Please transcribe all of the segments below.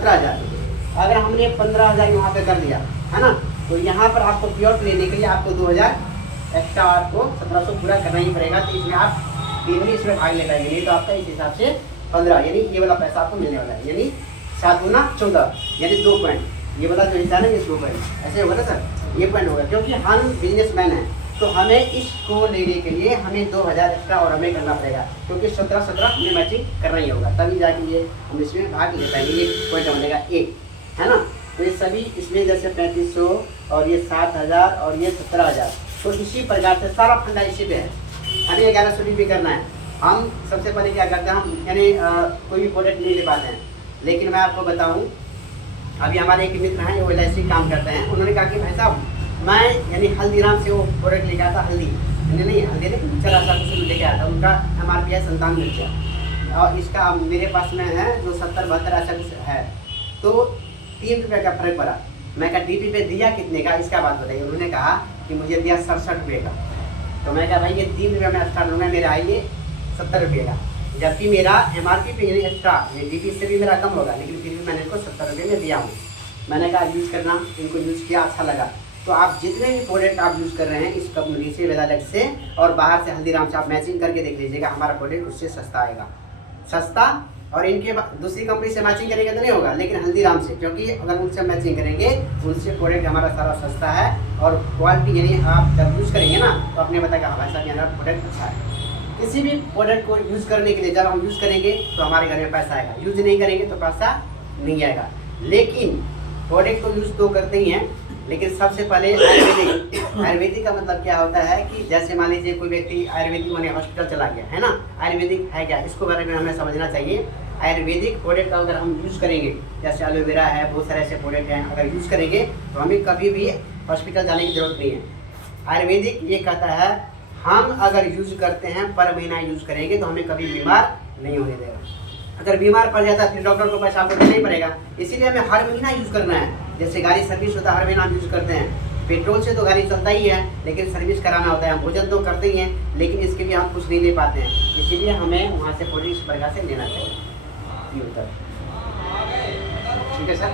17,000। अगर हमने 15,000 यहाँ पे कर दिया है ना, तो यहाँ पर आपको प्योर लेने के लिए आपको 2,000 एक्स्ट्रा, आपको 1700 पूरा करना ही पड़ेगा। तो इसमें आप 3 भी इसमें भाग ले पाएंगे, नहीं तो आपका इस हिसाब से 15, यानी ये वाला पैसा आपको मिलने वाला है, यानी 7 गुना 14, यानी 2 पॉइंट। ये वाला जो हिस्सा है ना, ये 2 पॉइंट ऐसे होगा ना सर, ये पॉइंट होगा। क्योंकि हम बिजनेसमैन हैं तो हमें इसको लेने के लिए हमें 2,000 एक्स्ट्रा और हमें करना पड़ेगा, क्योंकि 17 हमें मैचिंग करना ही होगा, तभी जाके ये हम इसमें भाग ले पाएंगे। ये पॉइंट बनेगा 1, है ना। तो ये सभी इसमें जैसे 3500 और ये 7,000 और ये 17,000, तो इसी प्रकार से सारा फंडा इसी पे है। हमें 1100 भी करना है। हम सबसे पहले क्या करते हैं, हम यानी कोई भी प्रोडक्ट नहीं ले पाते हैं। लेकिन मैं आपको बताऊं, अभी हमारे एक मित्र हैं वो LIC काम करते हैं, उन्होंने कहा कि भाई साहब मैं यानी हल्दीराम से वो प्रोडक्ट लेके आया था, हल्दी नहीं चला सा कुछ लेके आया था, उनका MRP है 57 मिर्चा, और इसका मेरे पास में है जो 70-72 ऐसा कुछ है, तो 3 रुपये का फर्क पड़ा। मैं कहा DP पे दिया कितने का, इसका बात बताइए। उन्होंने कहा कि मुझे दिया 67 रुपये का। तो मैं कहा भाई ये 3 रुपये में एक्स्ट्रा लूँगा, मेरा आइए 70 रुपये का, जबकि मेरा MRP पे यानी एक्स्ट्रा DP से भी मेरा कम होगा, लेकिन फिर भी मैंने इनको 70 रुपये में दिया हूँ। मैंने कहा यूज़ करना, इनको यूज़ किया, अच्छा लगा। तो आप जितने भी प्रोडक्ट आप यूज़ कर रहे हैं इस कंपनी से, वेदालेक्स से और बाहर से हल्दीराम से, आप मैचिंग करके देख लीजिएगा, हमारा प्रोडक्ट उससे सस्ता आएगा, सस्ता। और इनके दूसरी कंपनी से मैचिंग करेंगे तो नहीं होगा, लेकिन हल्दीराम से, क्योंकि अगर उनसे मैचिंग करेंगे उनसे प्रोडक्ट हमारा सारा सस्ता है और क्वालिटी, यानी आप जब यूज़ करेंगे ना तो अपने बताएगा हमारे साथ हमारा प्रोडक्ट अच्छा है। किसी भी प्रोडक्ट को यूज़ करने के लिए जब हम यूज़ करेंगे तो हमारे घर में पैसा आएगा, यूज़ नहीं करेंगे तो पैसा नहीं आएगा। लेकिन प्रोडक्ट को यूज़ तो करते ही हैं, लेकिन सबसे पहले आयुर्वेदिक का मतलब क्या होता है कि जैसे मान लीजिए कोई व्यक्ति आयुर्वेदिक माने हॉस्पिटल चला गया है ना, आयुर्वेदिक है क्या, इसको बारे में हमें समझना चाहिए। आयुर्वेदिक प्रोडक्ट अगर हम यूज़ करेंगे, जैसे एलोवेरा है, बहुत सारे ऐसे प्रोडक्ट हैं, अगर यूज़ करेंगे तो हमें कभी भी हॉस्पिटल जाने की जरूरत नहीं है। आयुर्वेदिक ये कहता है हम अगर यूज़ करते हैं पर महीना यूज़ करेंगे तो हमें कभी बीमार नहीं होने देगा। अगर बीमार पड़ जाता है फिर डॉक्टर को पैसा आपको देना ही पड़ेगा, इसीलिए हमें हर महीना यूज़ करना है। जैसे गाड़ी सर्विस होता है, हर महीना हम यूज़ करते हैं। पेट्रोल से तो गाड़ी चलता ही है, लेकिन सर्विस कराना होता है। हम भोजन तो करते ही हैं, लेकिन इसके लिए हम कुछ नहीं ले पाते हैं, इसीलिए हमें वहाँ से प्रोडक्ट इस प्रकार से लेना चाहिए। ये होता है, ठीक है सर।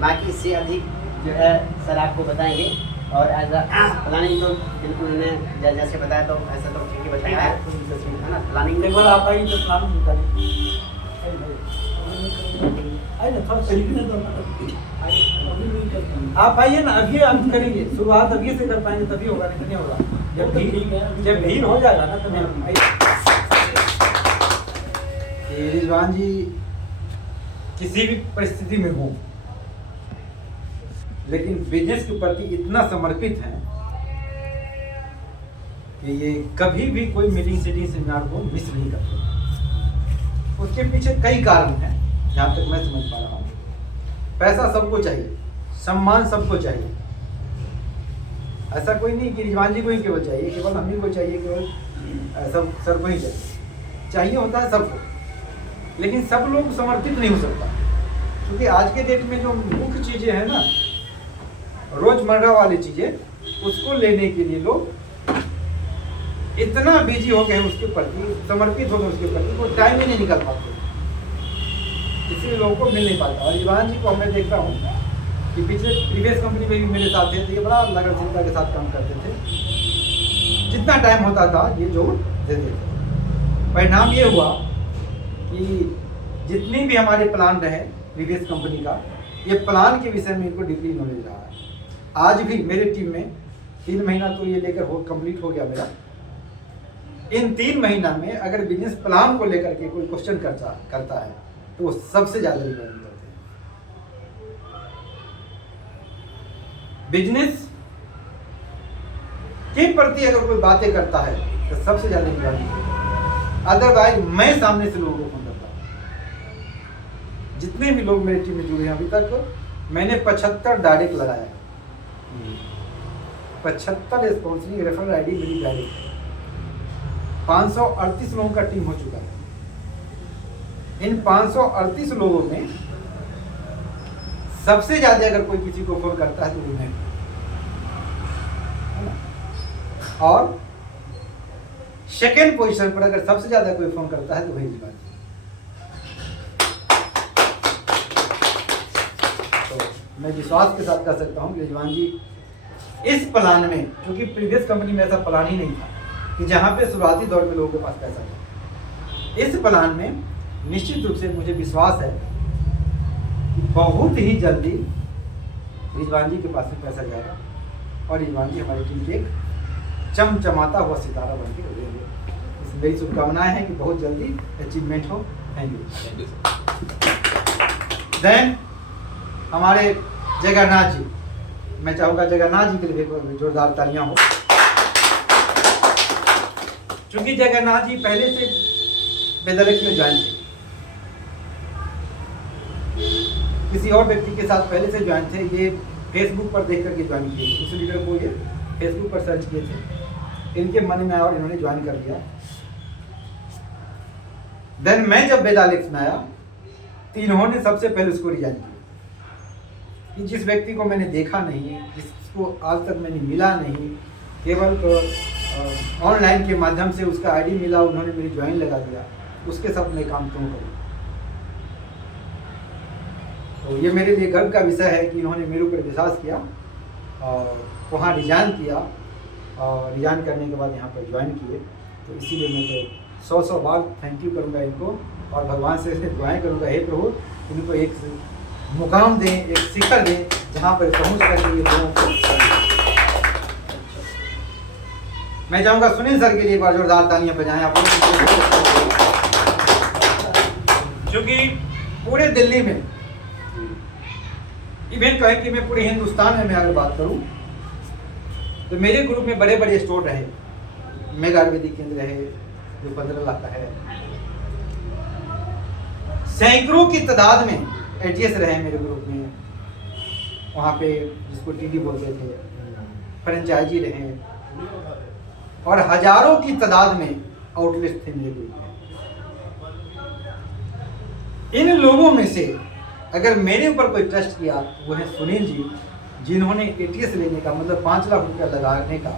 बाकी इससे अधिक जो है सर आपको बताएंगे, और एज अ प्लानिंग तो बिल्कुल उन्होंने जैसे बताया तो ऐसा तो ठीक ही बताया है ना। प्लानिंग एक बार आप आइए तो प्लानिंग करिए, आप आइए ना, अभी आप करेंगे शुरुआत, अभी से कर पाएंगे तभी होगा, नहीं होगा। जब भीड़ हो जाएगा ना तभी। रिजवान जी किसी भी परिस्थिति में हो, लेकिन बिजनेस के प्रति इतना समर्पित है कि ये कभी भी कोई मीटिंग सीटिंग सेमिनार को मिस नहीं करते। उसके पीछे कई कारण हैं, जहाँ तक मैं समझ पा रहा हूँ। पैसा सबको चाहिए, सम्मान सबको चाहिए, ऐसा कोई नहीं कि रिजवान जी को ही केवल चाहिए, केवल हम ही को चाहिए, केवल सब सर को ही चाहिए होता है सबको। लेकिन सब लोग समर्पित नहीं हो सकता, क्योंकि आज के डेट में जो मुख्य चीज़ें हैं ना, रोजमर्रा वाली चीज़ें, उसको लेने के लिए लोग इतना बिजी हो गए हैं, उसके प्रति समर्पित हो गए, उसके प्रति वो टाइम ही नहीं निकाल पाते, इसलिए लोगों को मिल नहीं पाता। और रिजवान जी को मैं देखता हूँ कि पिछले प्रीवियस कंपनी में भी मेरे साथ थे, तो ये बड़ा लगनशीलता के साथ काम करते थे, जितना टाइम होता था ये जो देते थे। परिणाम ये हुआ कि जितनी भी हमारे प्लान रहे प्रीवियस कंपनी का, ये प्लान के विषय में इनको डीपली नॉलेज रहा है। आज भी मेरे टीम में 3 महीना तो ये लेकर कंप्लीट हो गया मेरा। इन 3 महीना में अगर बिजनेस प्लान को लेकर के कोई क्वेश्चन करता है तो वो सबसे ज़्यादा रिकमेंड करते हैं। बिजनेस के प्रति अगर कोई बातें करता है तो सबसे ज़्यादा रिकमेंड, अदरवाइज मैं सामने से लोगों को फोन करता हूँ। जितने भी लोग मेरी टीम में जुड़े हैं अभी तक, मैंने 75 डायरेक्ट लगाया, 75 स्पॉन्सरिंग रेफरल आईडी मेरी डायरेक्ट है। 538 लोगों का टीम हो चुका है। इन 538 लोगों में सबसे ज्यादा अगर कोई किसी को फोन करता है तो वो मैं, और सेकेंड पोजीशन पर अगर सबसे ज्यादा कोई फोन करता है तो वही रिजवान जी। मैं विश्वास के साथ कह सकता हूँ कि रिजवान जी इस प्लान में, क्योंकि प्रीवियस कंपनी में ऐसा प्लान ही नहीं था कि जहाँ पे शुरुआती दौर में लोगों के पास पैसा था, इस प्लान में निश्चित रूप से मुझे विश्वास है कि बहुत ही जल्दी रिजवान जी के पास में पैसा जाएगा और रिजवान जी हमारी टीम के एक चमचमाता हुआ सितारा बन के उभरेंगे। इस मेरी शुभकामनाएं हैं कि बहुत जल्दी अचीवमेंट हो। Thank you. देन हमारे जगन्नाथ जी, मैं चाहूँगा जगन्नाथ जी के लिए भी जोरदार तालियां हो, क्योंकि जगन्नाथ जी पहले से बेदलेक्स में ज्वाइन थे, किसी और व्यक्ति के साथ पहले से ज्वाइन थे। ये फेसबुक पर देख करके ज्वाइन किए, उस लीडर को ये फेसबुक पर सर्च किए थे, इनके मन में आया और इन्होंने ज्वाइन कर लिया। देन मैं जब बेदालेक्स में आया तो इन्होंने सबसे पहले उसको रिजाइन किया कि जिस व्यक्ति को मैंने देखा नहीं, जिसको आज तक मैंने मिला नहीं, केवल ऑनलाइन के माध्यम से उसका आईडी मिला, उन्होंने मेरी ज्वाइन लगा दिया, उसके साथ मैं काम क्यों करूँ। तो ये मेरे लिए गर्व का विषय है कि इन्होंने मेरे ऊपर विश्वास किया और वहाँ रिजाइन किया और रिजाइन करने के बाद यहाँ पर ज्वाइन किए। तो इसीलिए मैं तो 100 बार थैंक यू करूँगा इनको और भगवान से दुआएं करूँगा, हे प्रभु इनको एक मुकाम दें, एक शिखर दें जहाँ पर पहुँच करके ये लोगों को। मैं चाहूँगा सुनील सर के लिए एक बार जोरदार तालियां बजाएं आप लोग, क्योंकि पूरे दिल्ली में, इवेंट कहें कि मैं पूरे हिंदुस्तान में मैं अगर बात करूं तो मेरे ग्रुप में बड़े बड़े स्टोर रहे, मेगा आयुर्वेदिक केंद्र रहे जो 15 लाख का है, सैकड़ों की तादाद में एटीएस रहे मेरे ग्रुप में, वहाँ पे जिसको टीडी बोलते थे, फ्रेंचाइजी रहे और हजारों की तादाद में आउटलेट थे मेरे ग्रुप में। इन लोगों में से अगर मेरे ऊपर कोई ट्रस्ट किया वो है सुनील जी, जिन्होंने एटीएस लेने का मतलब 5 लाख रुपया लगाने का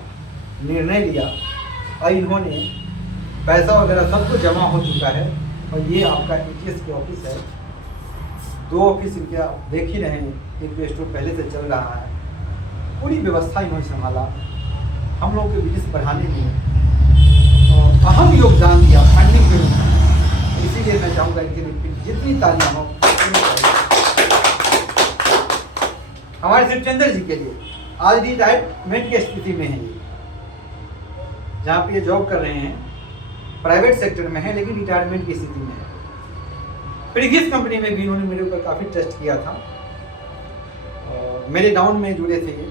निर्णय लिया और इन्होंने पैसा वगैरह सब कुछ जमा हो चुका है। और ये आपका एटीएस के ऑफिस है, 2 ऑफिस इनके आप देख ही रहे हैं, एक जो स्टोर पहले से चल रहा है, पूरी व्यवस्था इन्होंने संभाला, हम लोग के बिजनेस बढ़ाने में अहम योगदान दिया फंडिंग के रूप में। इसीलिए मैं चाहूँगा इनके लिए जितनी तालियां हो। हमारे शिवचंद्र जी के लिए आज रिटायरमेंट की स्थिति में है, जहाँ पे ये जॉब कर रहे हैं, प्राइवेट सेक्टर में है लेकिन रिटायरमेंट की स्थिति में है। प्रीवियस कंपनी में भी इन्होंने मेरे ऊपर काफ़ी ट्रस्ट किया था और मेरे डाउन में जुड़े थे ये,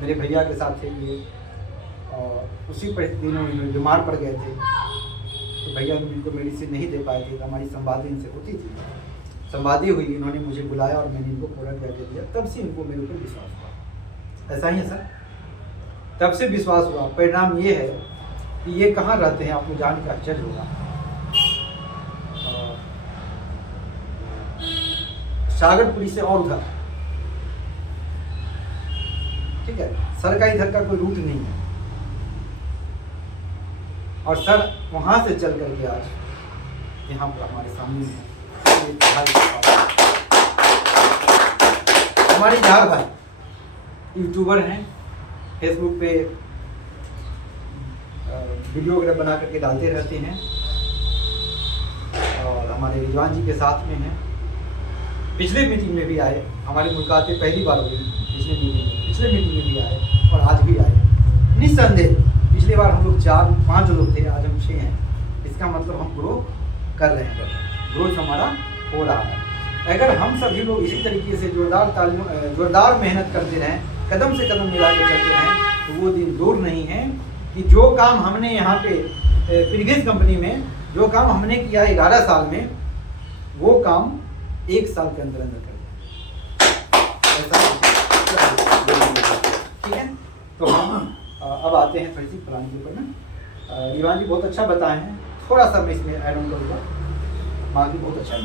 मेरे भैया के साथ थे ये, और उसी परिस्थिति में इन्होंने बीमार पड़ गए थे तो भैया इनको मेडिसिन नहीं दे पाए थे, हमारी संवादी इनसे होती थी, संवादी हुई, इन्होंने मुझे बुलाया और मैंने इनको प्रोडक्ट करके दिया, तब से इनको मेरे ऊपर विश्वास हुआ। ऐसा ही है सर, तब से विश्वास हुआ। परिणाम ये है कि ये कहाँ रहते हैं आपको जान का आश्चर्य होगा, सागरपुरी से और उधर, ठीक है, सर का इधर का कोई रूट नहीं है और सर वहाँ से चल करके आज यहाँ पर हमारे सामने है। हमारे झार भाई यूट्यूबर हैं, फेसबुक पे वीडियो वगैरह बना करके डालते रहते हैं और हमारे रिजवान जी के साथ में हैं। पिछले मीटिंग में भी आए, हमारी मुलाकातें पहली बार हुई पिछले मीटिंग में भी आए और आज भी आए। निस्संदेह पिछली बार हम लोग 4-5 लोग थे, आज हम 6 हैं। इसका मतलब हम ग्रो कर रहे हैं, ग्रोथ हमारा हो रहा है। अगर हम सभी लोग इसी तरीके से जोरदार मेहनत करते रहें, कदम से कदम मिला के चलते रहें, तो वो दिन दूर नहीं है कि जो काम हमने यहाँ पे प्रीवियस कंपनी में जो काम हमने किया 11 साल में, वो काम 1 साल के अंदर अंदर कर दिया। ठीक है, तो हम अब आते हैं थोड़ी सी प्लान के ऊपर ना। रिजवान जी बहुत अच्छा बताए हैं, थोड़ा सा मैं इसमें ऐड ऑन करूँगा, बाकी बहुत अच्छा है।